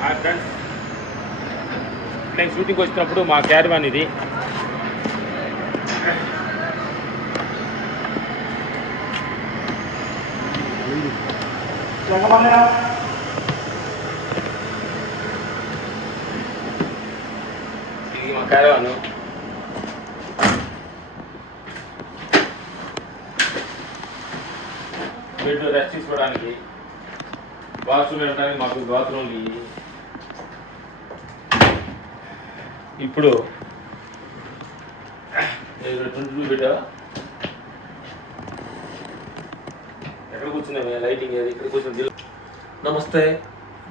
Friends, నేను షూటింగ్కి వచ్చినప్పుడు మా క్యారివాన్ ఇది. ఇది మా క్యారివాన్. బెడ్ రెస్ట్ తీసుకోవడానికి, బాత్రూమ్ వెళ్ళడానికి మాకు బాత్రూమ్లు ఇవి. ఇప్పుడు 22 పెట్టావా? ఎక్కడ కూర్చున్నావే? లైటింగ్ ఏది? ఇక్కడ కూర్చుని. నమస్తే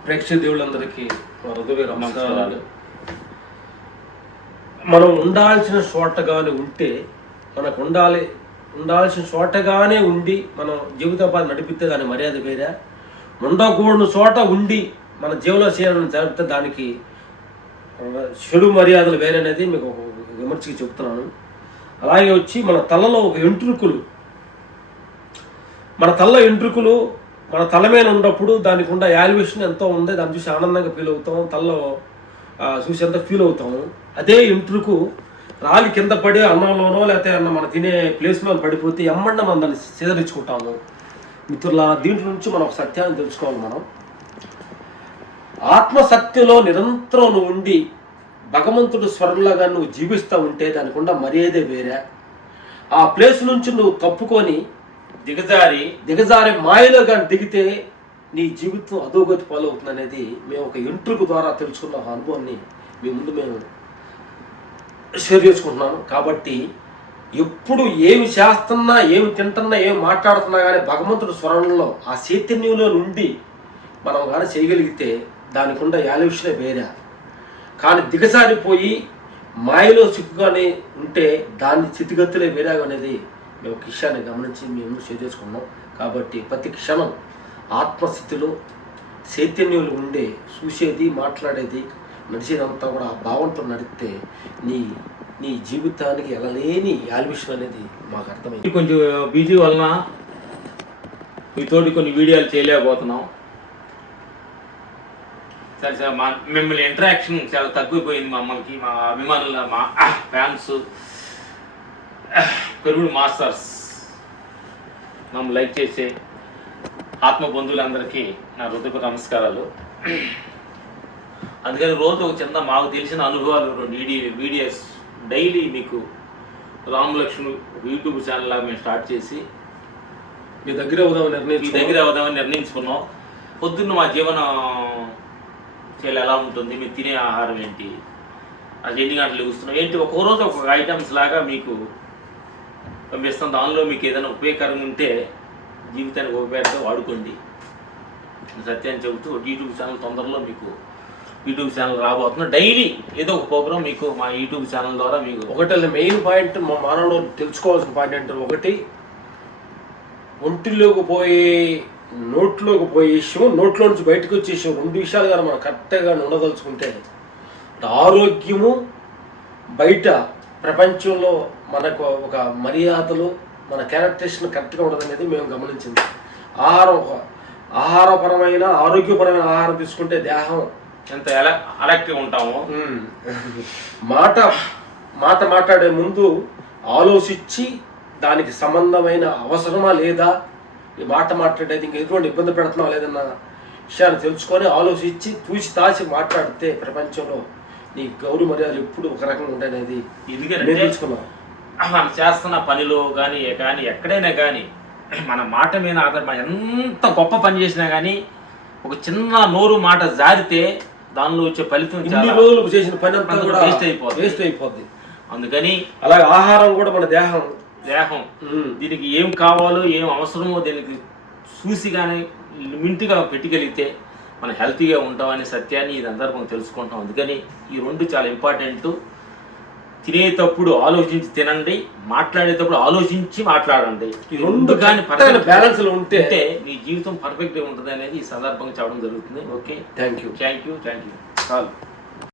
ప్రేక్షక దేవుళ్ళందరికీ హృదయ నమస్కారాలు. మనం ఉండాల్సిన చోటగానే ఉంటే, మనకు ఉండాల్సిన చోటగానే ఉండి మనం జీవితోపాధి నడిపితే దాని మర్యాద వేరే. ఉండకూడని చోట ఉండి మన జీవన శైలిని జరిపితే దానికి చెడు మర్యాదలు వేరే అనేది మీకు విమర్శకి చెప్తున్నాను. అలాగే వచ్చి మన తలలో ఒక ఎంట్రుకులు, మన తల మీద ఉన్నప్పుడు దానికి ఉన్న యాల్యుయేషన్ ఎంతో ఉంది. దాన్ని చూసి ఆనందంగా ఫీల్ అవుతాం, తలలో చూసి ఎంత ఫీల్ అవుతాము. అదే ఎంట్రుకు రాలి కింద పడి అన్నంలోనో లేకపోతే మన తినే ప్లేస్లో పడిపోతే ఎమ్మండ మనం దాన్ని సేదరించుకుంటాము. మిత్రుల, దీంట్లో నుంచి మనం ఒక సత్యాన్ని తెలుసుకోవాలి. మనం ఆత్మశక్తిలో నిరంతరం నువ్వు ఉండి భగవంతుడు స్వరంలాగా నువ్వు జీవిస్తూ ఉంటే దానికి ఉన్న మర్యాదే వేరే. ఆ ప్లేస్ నుంచి నువ్వు తప్పుకొని దిగజారి మాయలో కానీ దిగితే నీ జీవితం అధోగతి పాలవుతుంది అనేది మేము ఒక ఎంట్రుకు ద్వారా తెలుసుకున్న ఒక అనుభవాన్ని మీ ముందు మేము షేర్ చేసుకుంటున్నాము. కాబట్టి ఎప్పుడు ఏమి చేస్తున్నా, ఏమి తింటున్నా, ఏమి మాట్లాడుతున్నా కానీ భగవంతుడు స్వరంలో ఆ చైతన్యంలో నుండి మనం కానీ చేయగలిగితే దానికి ఉన్న యాల్యుయేషనే వేరే. కానీ దిగజారిపోయి మాయలో చిక్కుగానే ఉంటే దాని స్థితిగతులే వేరే అనేది మేము ఒక విషయాన్ని గమనించి మేము షేర్ చేసుకున్నాం. కాబట్టి ప్రతి క్షణం ఆత్మస్థితిలో చైతన్యంలో ఉండే చూసేది, మాట్లాడేది, నడిచేదంతా కూడా ఆ భావంతో నడిస్తే నీ జీవితానికి ఎలాలేని యాల్యుయేషన్ అనేది మాకు అర్థమైంది. కొంచెం బిజీ వలన మీతోటి కొన్ని వీడియోలు చేయలేకపోతున్నాం. సరే సార్, మిమ్మల్ని ఇంటరాక్షన్ చాలా తగ్గిపోయింది. మమ్మల్ని, మా అభిమానుల, మా ఫ్యాన్స్, పెరుగుడు మాస్టర్స్, మమ్మల్ని లైక్ చేసే ఆత్మ బంధువులందరికీ నా హృదయపూర్వక నమస్కారాలు. అందుకని రోజు ఒక చిన్న మాకు తెలిసిన అనుభవాలు 2 వీడియోస్ డైలీ మీకు రామలక్ష్మణ్ యూట్యూబ్ ఛానల్ లాగా మేము స్టార్ట్ చేసి మీ దగ్గర అవుదామని నిర్ణయించుకున్నాం. పొద్దున్న మా జీవన శైలి ఎలా ఉంటుంది, మీరు తినే ఆహారం ఏంటి, అది ఎన్ని గంటలు చూస్తున్నాం ఏంటి, ఒక్కొక్క రోజు ఒక్కొక్క ఐటమ్స్ లాగా మీకు పంపిస్తాం. దానిలో మీకు ఏదైనా ఉపయోగకరంగా ఉంటే జీవితానికి ఉపయోగంగా వాడుకోండి. సత్యాన్ని చెబుతూ యూట్యూబ్ ఛానల్ తొందరలో మీకు యూట్యూబ్ ఛానల్ రాబోతున్నా. డైలీ ఏదో ఒక ప్రోగ్రామ్ మీకు మా యూట్యూబ్ ఛానల్ ద్వారా మీకు ఒకటి మెయిన్ పాయింట్ మా మానవుడు తెలుసుకోవాల్సిన పాయింట్ ఏంటంటే, ఒకటి ఒంటిలోకి పోయి నోట్లోకి పోయే విషయం, నోట్లో నుంచి బయటకు వచ్చే విషయం, 2 విషయాలు కానీ మనం కరెక్ట్గా ఉండదలుచుకుంటే ఆరోగ్యము, బయట ప్రపంచంలో మనకు ఒక మర్యాదలు, మన క్యారెక్టరేషన్ కరెక్ట్గా ఉండదనేది మేము గమనించింది. ఆహారపరమైన ఆరోగ్యపరమైన ఆహారం తీసుకుంటే దేహం ఎంత అలెక్ట్గా ఉంటాము. మాట మాట్లాడే ముందు ఆలోచించి దానికి సంబంధమైన అవసరమా లేదా, ఈ మాట మాట్లాడేది ఇంకా ఎటువంటి ఇబ్బంది పెడుతున్నావా లేదన్న విషయాన్ని తెలుసుకొని ఆలోచించి తూచి తాచి మాట్లాడితే ప్రపంచంలో నీ గౌరవ మర్యాదలు ఎప్పుడు ఒక రకంగా ఉంటాయనేది తెలుసుకున్నాం. మనం చేస్తున్న పనిలో కానీ ఎక్కడైనా కానీ మన మాట మీద ఆధారపడి ఎంత గొప్ప పని చేసినా కానీ ఒక చిన్న నోరు మాట జారితే దానిలో వచ్చే ఫలితం ఇన్ని రోజులు చేసిన పని అంతా కూడా వేస్ట్ అయిపోద్ది. అందుకని అలాగే ఆహారం కూడా మన దేహం దీనికి ఏం కావాలో ఏం అవసరమో దీనికి చూసి కానీ మింటిగా పెట్టగలిగితే మనం హెల్తీగా ఉంటామనే సత్యాన్ని ఈ సందర్భం తెలుసుకుంటాం. అందుకని ఈ 2 చాలా ఇంపార్టెంట్. తినేటప్పుడు ఆలోచించి తినండి, మాట్లాడేటప్పుడు ఆలోచించి మాట్లాడండి. ఈ 2 కానీ పర్ఫెక్ట్ బ్యాలెన్స్ లో ఉంటే మీ జీవితం పర్ఫెక్ట్గా ఉంటుంది అనేది ఈ సందర్భంగా చెప్పడం జరుగుతుంది. Okay, thank you. చాలు.